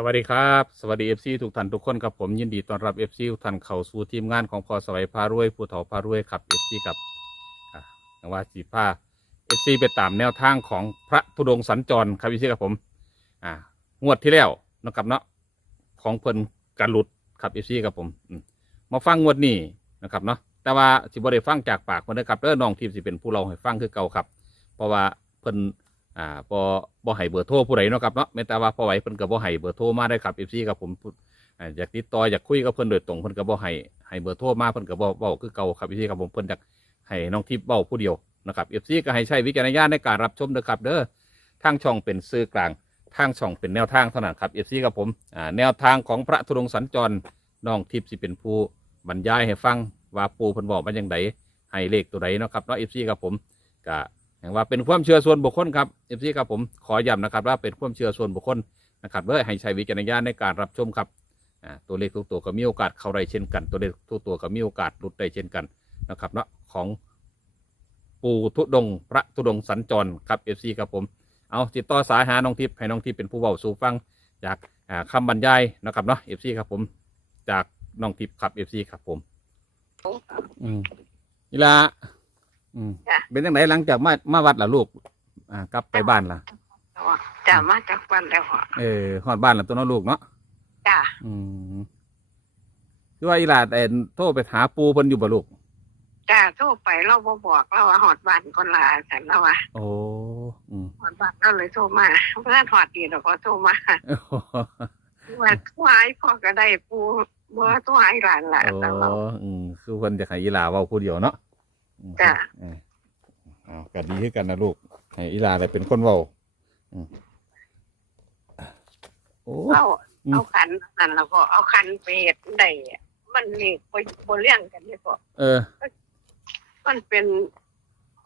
สวัสดีครับ สวัสดีเอฟซีทุกท่านทุกคนครับผมยินดีต้อนรับเอฟซีทุกท่านเข้าสู่ทีมงานของพอสวัยพารวยผู้เฒ่าพารวยครับเอฟซีครับอ่าอย่ว่าสีผ้าเอฟซีไปตามแนวทางของพระธุดงค์สัญจรครับเอฟซีครับผมอ่างวดที่แล้วนะครับเนาะของเพิ่นการหลุดครับเอฟซีครับผมอืมมาฟังงวดนี้นะครับเนาะแต่ว่าสิบ่ได้ฟังจากปากเพิ่นนะครับเด้อน้องทีมสิเป็นผู้เราให้ฟังคือเก่าครับ เพราะว่าเพิ่น อ่าบ่บ่ให้เบอร์โทรผู้ใดเนาะครับเนาะแม้แต่ว่าพอไหวเพิ่นก็บ่ให้เบอร์โทรมาได้ครับ FC ครับผมอ่าอยากติดต่ออยากคุยกับเพิ่นโดยตรงเพิ่นก็บ่ให้ให้เบอร์โทรมาเพิ่นก็บ่เว้าคือเก่าครับ FC ครับผมเพิ่นอยากให้น้องทิพย์เว้าผู้เดียวนะครับ FC ก็ให้ใช้วิจารณญาณในการรับชมนะครับเด้อทางช่องเป็นสื่อกลางทางช่องเป็นแนวทางเท่านั้นครับ FC ครับผมอ่าแนวทางของพระธุดงค์สัญจรน้องทิพย์สิเป็นผู้บรรยายให้ฟังว่าปูเพิ่นบอกมาจังไดให้เลขตัวใดเนาะครับเนาะ FC ครับผมก็ อย่างว่าเป็นความเชื่อส่วนบุคคลครับเอฟซีครับผมขอย้ำนะครับว่าเป็นความเชื่อส่วนบุคคลนะครับเพื่อให้ใช้วิจารณญาณในการรับชมครับอ่าตัวเลขทุกตัวก็มีโอกาสเข้าได้เช่นกัน ตัวเลขทุกตัวก็มีโอกาสหลุดได้เช่นกันนะครับเนาะของปูทุดงค์พระทุดงค์สัญจรครับเอฟซีครับผมเอาติดต่อสายหาน้องทิพย์ให้น้องทิพย์เป็นผู้เบาสู่ฟังจากอ่าคำบรรยายนะครับเนาะเอฟซีครับผม จากน้องทิพย์ครับเอฟซีครับผมอืมนี่ละ อืมจ้ะ เป็นยังไงหลังจากมามาวัดล่ะลูก อ่ากลับไปบ้านล่ะ จ้ามาจากวันแล้วเหรอเออฮอดบ้านแล้วตัวเน้องลูกเนาะจ้าอืมคือว่าอีหลาแต่โทรไปหาปูเพิ่นอยู่บ่ลูก จ้าโทรไปเราบ่บอกเราว่าหอดบ้านคนละฉันเราว่าโอ้อืมหอดบ้านเราเลยโทรมาเพื่อนหอดดีเราก็โทรมาว่าตัวไอ้พ่อก็ได้ปูบ่ตัวไอ้หลานละโอ้แต่เราอืมคือเพิ่นจะให้อีหลาเว้าผู้เดียวเนาะอืม จ้ะ เออเอาก็ดีคือกันนะลูกให้อีหลาได้เป็นคนเว้าอืมโอ้ เอาอืม เอาขันนั่นเราก็เอาขันไปเฮ็ดได้มันนี่บ่บ่เลี้ยงกันนี่พ่อเออ มันเป็น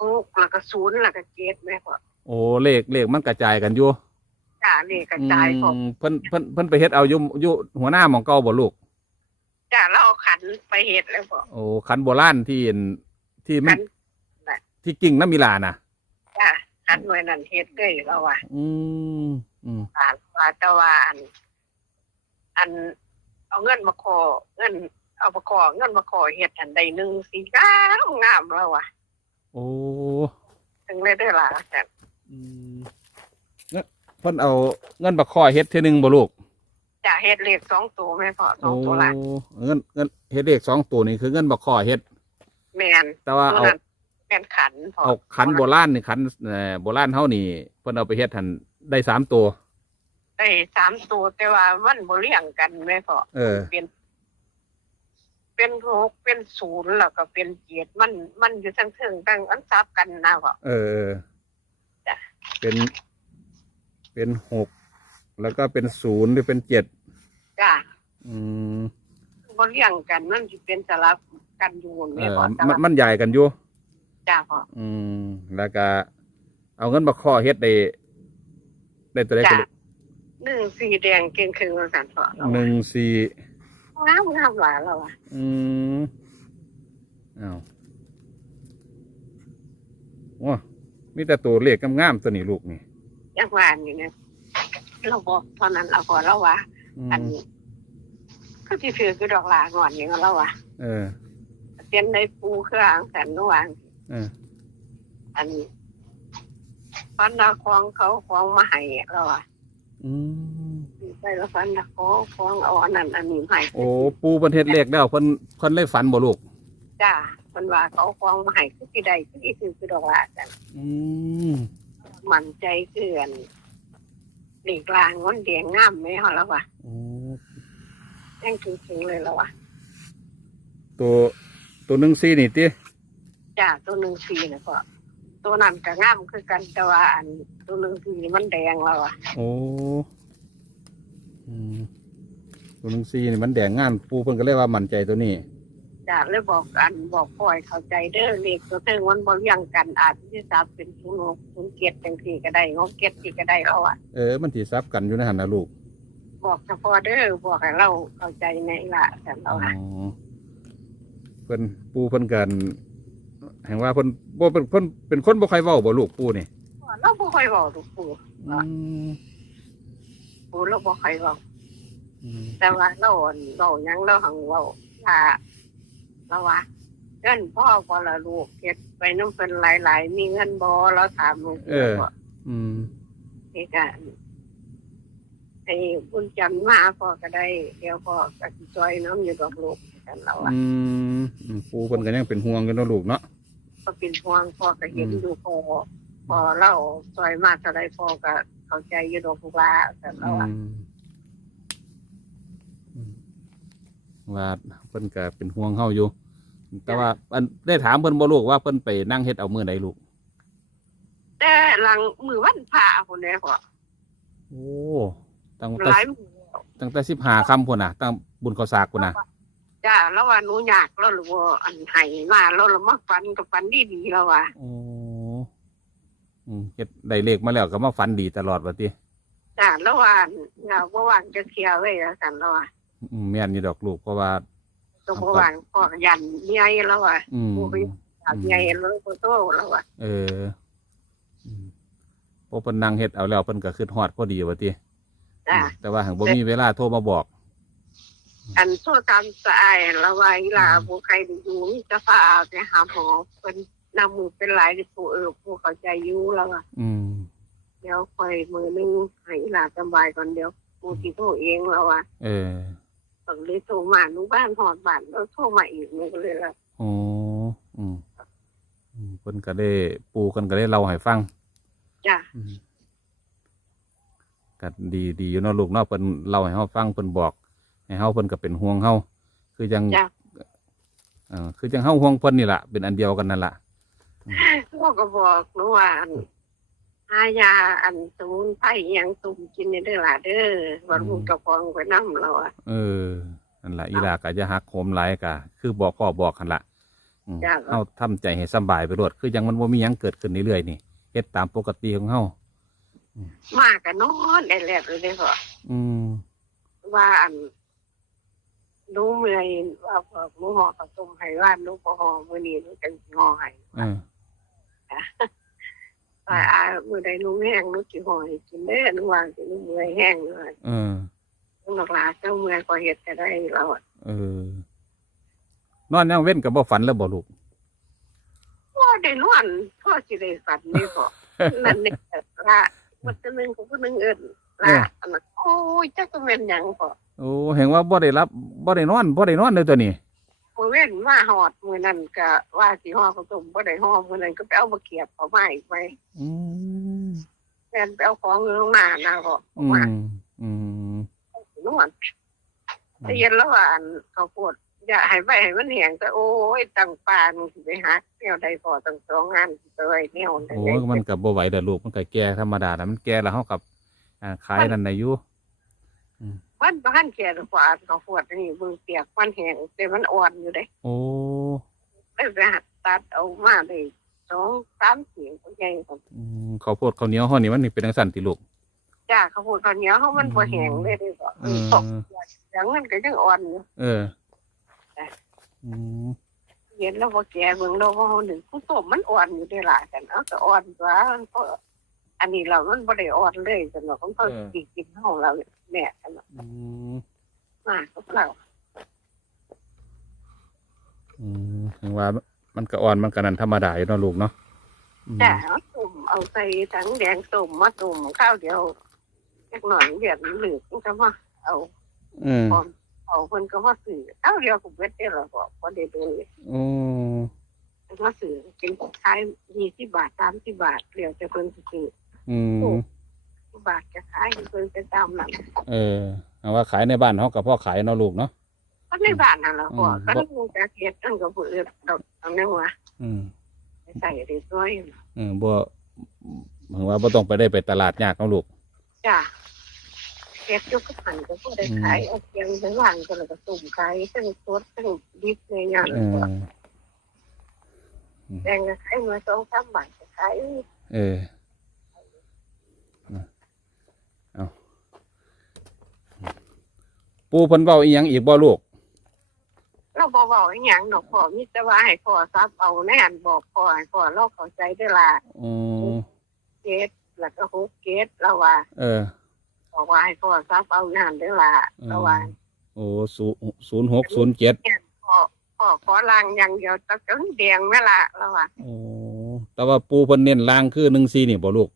หกแล้วก็ศูนย์แล้วก็เจ็ดแม่พ่อโอ้เลขเลขมันกระจายกันอยู่จ้านี่กระจายพ่ออืมเพิ่นเพิ่นเพิ่นไปเฮ็ดเอาอยู่อยู่หัวหน้าหมองเก่าบ่ลูก จ้าเราเอาขันไปเฮ็ดแล้วพ่อโอ้คันโบราณที่เห็น ที่มัขันนที่กิ่งน้ำมีลาน่ะ จ้าขันหน่วยนั้นเฮ็ดได้เราว่าอืมอืมอ่านว่าแต่ว่าอัน อัน เอาเงินมาขอเงิน เอามาขอเงินมาขอเฮ็ดอันใดหนึ่งสีงามงามแล้วว่ะโอ้ถึงเลยได้อล่ะแต่อืมเงินเพิ่นเอาเงินบักคอเฮ็ดเทื่อหนึงบ่ลูกจะเฮ็ดเลขสองตัวแม่พอสอโอ้งตัวละเงินเงินเฮ็ดเลขสองตัวนี่คือเงินบักคอเฮ็ด แมนแต่ว่าตัวเอานั้นแมนขันพอเอาขันโบราณนี่ขันเอ่อโบราณเฮานี่เพิ่นเอาไปเฮ็ดหันได้สามตัว ได้สามตัวแต่ว่ามันบ่เลี้ยงกันแม่พอเออ เป็น เป็นหกเป็นศูนย์แล้วก็เป็นเจ็ดมันมันอยู่ทั้งเทิงตั้งอันซับกันนะพอ เออเออจ้ะ เป็น เป็นหกแล้วก็เป็นศูนย์หรือเป็นเจ็ดจ้า อืมบ่เลี้ยงกันมันสิเป็นสลับ กันอยู่เอแม่อพอแต่มันว่ามันใหญ่กันอยู่ จ้าพออืม แล้วก็ เอาเงินมาข้อเฮ็ดได้ได้ตัวได้ตัวจ้ะ หนึ่งสีแดงเก่งคืนสันพอเราหนึ่งสี่งามงามหลายเราอะอืมอ้าวว้ามีแต่ตัวเลขงามๆตัวนี้ลูกนี่ยังว่านี่เนี่ยเราบอกตอนนั้นเราบอกเราว่า อือันมก็ที่ถือคือดอกลางอนนี่เราว่าเออ เตียนในปูเครื่องแสนนวางเอออันฟันดาคองเขาคองมาให้เราว่าอืมไปแล้วฟันดาคองคองเอาอันนั้นอันนี้ให้โอ้ปูประเทศเลขแล้วเพิ่นเพิ่นเลยฝันบ่ลูกจ้ามันว่าเขาคองมาให้คือที่ใดคือที่ถือคือดอกลาแต่อืมมันใจเกินหลีกลางมันแดงงามไหมเหรอเราว่าโอ้แย่งจริงๆเลยเราว่าตัว ตัวหนึ่งสี่นี่ติจ้าตัวหนึ่งสีนะก็ตัวนั้นก็งามคือกันแต่ว่าอันตัวหนึ่งสีมันแดงแล้วอะโอ้อืมตัวหนึ่งสี่นี่มันแดงงานปูเพิ่นก็เลยว่ามั่นใจตัวนี้จ้าเลยบอกกันบอกพ่อยเข้าใจเด้อเลขตัวเทิงมันบ่เลี้ยงกันอาจที่สามเป็นศูนย์หกศูนย์เจ็ดจังสี่ก็ได้งเจ็ดสี่ก็ได้เราอะเออมันสิซับกันอยู่ในหันนะลูกบอกเฉพาะเด้อบอกให้เราเข้าใจในละแต่เราอ๋ออะเพิ่นปูเพิ่นกันแห่งว่าเพิ่นบ่เป็นเพิ่นเป็นคนบ่ค่อยเว้าบ่ลูกปูนี่เราบ่ค่อยบอกทุกปูอืมปูเราบ่ค่อยบอกออืมแต่ว่าเราอั่นเราหยังเราหังเราถ้าเราว่าเงินพ่อพอละลูกเก็บไปน้ำเป็นหลายๆมีเงินบอเราถามลูกเอออืมนี่ก็ไอ้บุญจันทร์มาพ่อก็ได้ เดี๋ยวพ่อก็สิจอยน้ำอยู่ดอกลูก กันเราอะอืมอืมปูเพิ่นก็ยังเป็นห่วงกันเนาะลูกเนาะก็เป็นห่วงพ่อก็เห็นอืมอยู่พ่อพอเล่าจอยมากเท่าไรพ่อก็เข้าใจอยู่ดอกลูกลาแต่เราอือะมอืมว่าเพิ่นก็เป็นห่วงเฮาอยู่ แต่ว่าอันได้ถามเพิ่นบ่ลูกว่าเพิ่นไปนั่งเฮ็ดเอามื้อใดลูก แต่หลังมือวันพระคนนี้พ่อโอ้ตั้งหแต่ลายมือตั้งแต่15ค่ำพุ่นน่ะตั้งบุญข้าวสากพุ่นน่ะ จ้าแล้วว่าหนูอยากแล้วหรือว่าอันไห้มาแล้วเรามาฟันกับฟันดีดีๆแล้วว่ะโอ้อืมเฮ็ดได้เลขมาแล้วก็มาฝันดีตลอดว่าติจ้าแล้วว่าเราเมื่อวานจะเคลียร์ไว้แล้วกันแล้วว่ะอืมแม่นอยู่ดอกลูกเพราะว่าตรงเมื่อวานพ่อก็ยันเมียแล้วว่ะอืมโอ้ยถามเมียแล้วก็โตแล้วว่ะเอออืมพอเพิ่นนั่งเฮ็ดเอาแล้วเพิ่นก็คิดฮอดพอดีว่าติจ้าแต่ว่าหังบ่มีเวลาโทรมาบอก อันโทษตามสะอายแล้วว่าอีหลาบุใครได้อยู่มีจะพาไปหาหมอเป็นนำมือเป็นหลายที่ผู้เออผู้เข้าใจอยู่แล้วว่ะอืมเดี๋ยวคอยมือนึงให้อีหลาสบายก่อนเดี๋ยวผู้ที่โทรเองแล้วว่ะเออต้องเลยโทรมาหนูบ้านหอดบ้านแล้วโทรมาอีกหนูก็เลยละโอ้อืมอืมเพิ่นก็ได้ปูกันก็ได้เล่าให้ฟังจ้าอืมก็ดีดีอยู่เนาะลูกเนาะเพิ่นเล่าให้เฮาฟังเพิ่นบอก ให้เฮาเพิ่นก็เป็นห่วงเฮาคือจังจ้าเออคือจังเฮาห่วงเพิ่นนี่ล่ะเป็นอันเดียวกันนั่นล่ะ พ่อก็บอกหนูว่าอันหายาอันสมุนไพรอิหยังตุ่มกินในเด้อล่ะเด้อวันลูกกระพองไปน้ำเราอะเออนั่นล่ะอีหลาก็จะหักโหมหลายก็คือบอกพ่อบอกกันล่ะอืมจ้ะเฮาทำใจให้สำบายไปโลดคือจังมันบ่มีหยังเกิดขึ้นเรื่อยๆนี่เฮ็ดตามปกติของเฮามากกันนอนได้แล้วเลยเด้อพ่ออืมว่าอัน หนูเมื่อยว่าพอหนูห่อกระตุมให้ว่าหนูก็ห่อมื้อนี้หนูจะห่อให้เออว่าอามื้อใดหนูแห้งหนูสิห่อให้กินเด้อหนูว่าสิหนูเมื่อยแห้งเลยเออหนูบอกลาเจ้าเมื่อยก็เฮ็ดจะได้แล้วอะเออนอนยังเว้นกับบ่ฝันแล้วบ่ลูกพ่อได้นอนพ่อสิได้ฝันนี่พ่อนั่นนี่ละมันจะนึงของผู้นึงเอิ้น ละอันนั้นโอ้ยจักก็แม่นหยังพ่อโอ้เห็นว่าบ่ได้รับบ่ได้นอนบ่ได้นอนเลยตัวนี้ มื้อเว้นมาหอดมื้อนั้นก็ว่าสิห่อข้าวต้มบ่ได้ห่อมื้อนั้นก็ไปเอามาเกียบเขามาอีกไปอืมแม่นไปเอาของเงินลงมานะพ่ออืมามอืมนวดแต่เย็นแล้วว่าอันเขาวโพดอย่าให้ไว้ให้มันแห้งแต่โอ้ยตั้งปานสิไปหาแนวใดพอตั้งสองงานสิไปไว้แนวใดโอ้มันก็บ่ไหวเด้อลูกมันก็แก่ธรรมดาแล้วมันแก่แล้วเฮากับ อ่าขายนั่นได้อยู่มันบ้านแก่กว่าเขาวโพดนี่เบิ่งเปียกมันแห้งแต่มันอ่อนอยู่เด้โอ้ได้ไปหัดตัดเอามาได้สองสามเสียงก็ใหญ่ของอืมข้าวโพดข้าวเหนียวเฮานี่มันนี่เป็นจังซั่นติลูก จ้าเขาวโพดข้าวเหนียวเขามันบ่แห้งเลยเด้บ่เออตกอย่างนั้นก็ยังอ่อนอยู่ เอออืมเย็นแล้วบ่แก่เบิ่งแล้วว่าเฮาหนึ่งผู้ต้มมันอ่อนอยู่ได้หลายกันเอาแต่อ่อนกว่ามันก็ อันนี้เรามันบ่ได้อ่อนเลยจังเนาะมันก็สิกินเฮาแล้วแม่อันนั้นอืมมากับเราอืมถึงว่ามันก็อ่อนมันก็นั่นธรรมดาอยู่เนาะลูกเนาะอืมแต่เอาตุ่มเอาใส่ถังแดงตุ่มมาตุ่มข้าวเดียวจักหน่อยเดือดเหลือกมันก็มาเอาอืมพร้อมเอาเพิ่นก็มาซื้อข้าวเดียวก็เบิดได้แล้วบ่บ่ได้ดูเลยโอ้มาซื้อกินขาย20บาท30บาทเหลือแต่เพิ่นสิซื้อ อืมบาทจะขายเพิ่นไปตามนั้นเออเอาว่าขายในบ้านเฮากับพ่อขายเนาะลูกเนาะก็ในบ้านนั่นล่ะพ่ออืมก็ต้องรู้จักเฮ็ดตั้งก็บ่เอื้อดอกเอาแนวว่าอืมใส่ได้สวยเออบ่หมายว่าบ่ต้องไปได้ไปตลาดยากเนาะลูกจ้ะเฮ็ดอยู่กับหันก็บ่ได้ขายเอาเพียงไปวางก็แล้วก็ตุ่มขายทั้งสดทั้งดิบเลยอย่างเออแดงก็ขายมา2 3บาทก็ขายเออเอา ปูเพิ่นเว้าอีหยังอีกบ่ลูกเราบ่เว้าอีหยังดอกพ่อมีแต่ว่าให้พ่อซับเอาในอันบอกพ่อให้พ่อเราเข้าใจได้อล่ะอืมเกตแล้วก็ฮุกเกตแล้วว่าเออ บอกว่าให้พ่อซับเอางานได้อล่ะเพราะว่าโอ้ศูศูนย์หกศูนย์เจ็ดเนี่ยพ่อพ่อขอลางอย่างเดียวตะกังแดงแม่ละแล้วว่าโอ้แต่ว่าปูเพิ่นเน้นล่างคือหนึ่งสี่นี่บ่ลูก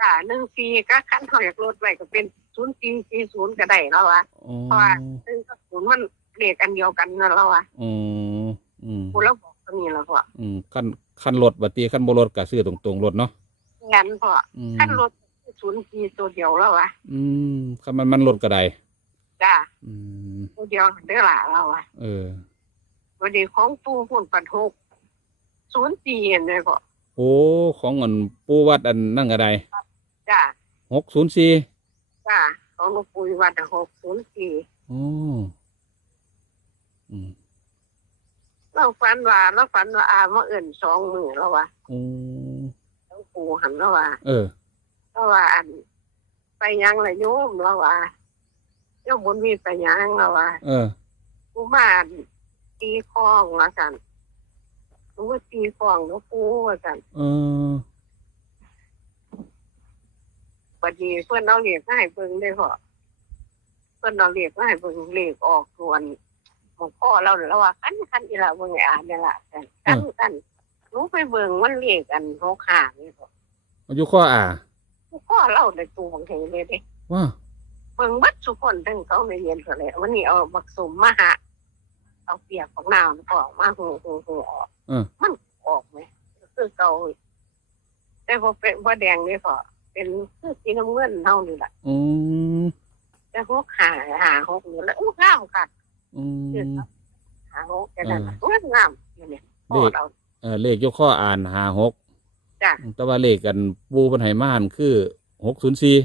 จ้าหนึ่งปีก็ขั้นหอยากลดไว้ก็เป็นศูนย์ปีสี่ศูนย์ก็ได้แล้วว่าอ๋อเพราะว่าซึ่งก็ศูนย์มันเลขอันเดียวกันนั่นแล้วว่าอืมอืมกูแล้วบอกตัวนี้แล้วพ่ออืมขั้นขั้นรถบัดตีขั้นบ่รถก็ซื้อตรงๆรถเนาะงั้นพ่ออืมขั้นลดศูนย์ปีตัวเดียวแล้วว่าอืมคันมันมันรถก็ได้จ้าอืมตัวเดียวได้อละแล้วว่าเออ วันนี้ของปูหุ่นปันทุกศูนย์ปีเห็นไหมพ่อโอ้ของอันปูวัดอันนั่นก็ได้ จ้าหกศูนย์สี่จ้าของหลวงปู่วัดหกศูนย์ปีโอ้อืมเราฝันว่าเราฝันว่าอามาเอื่นสองมือแล้วว่าโอ้หลวงปู่หันแล้วว่าเออแล้วว่าอัน ไปยังละโยมแล้วว่าโยมบุญมีไปยังแล้วว่าเออกูมาตีคลองละกันกูว่าตีคลองหลวงปู่ว่ากันเออ พอดีเพื่อนเอาเหล็กมาให้เบิ่งได้พอเพื่อนเอาเหล็กมาให้เบิ่งเหล็กออกส่วนหมองพ่อเราแล้วว่าคันคันอีละเบิ่งไอ้อ่านนี่ละกันกันกันรู้ไปเบิ่งมันเหล็กอันหกหางนี่พออายุข้ออ่าพ่อเราในตูบางทีเลยเด้ว่าเบิ่งบัดทุกคนทั้งเขาในเรียนเขาเลยวันนี้เอาบักสมมาหาเอาเปียกของน้ำออกมาหูหูหูออกเออมันออกไหมคือเก่าแต่พอเป็นว่าแดงนี่พอ เป็นคือสีน้ำเงินเท่านี่แหละอืมแต่หกหาหาหกนี่แหละอู้งามกัดอืม หาหกแค่นั้นน่ะอู้งามอยู่เนี่ยพ่อเรา เออเลขยกข้ออ่านหาหกจ้ะ แต่ว่าเลขกันปูเพันไหมานคือหกศูนย์สี่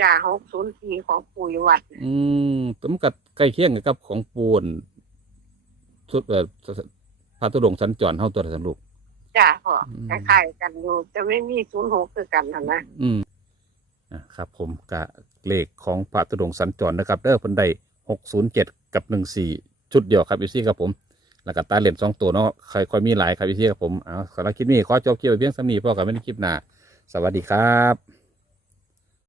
จ้าหกศูนย์สี่ของปู่อยู่วัดอืมแตมันกัใกล้เคียงกับของปูนสุดเอ่อพระตุดงค์สัญจรเท่าตัวสันลูก จ้าพ่ออืมคล้ายๆกันอยู่จะไม่มีศูนย์หกคือกันนะนะ อืมอะครับ ผมกะเลขของพระตุดงค์สัญจรนะครับเด้อเพิ่นได้หกศูนย์เจ็ดกับหนึ่งสี่ชุดเดียวครับอีซี่ครับผม แล้วก็ตาเหรียญสองตัวเนาะใครค่อยมีหลายครับอีซี่ครับผมเอาสำหรับคลิปนี้ขอจบคลิปไว้เพียงสำนีพ่อกับไม่ได้คลิปหน้า สวัสดีครับ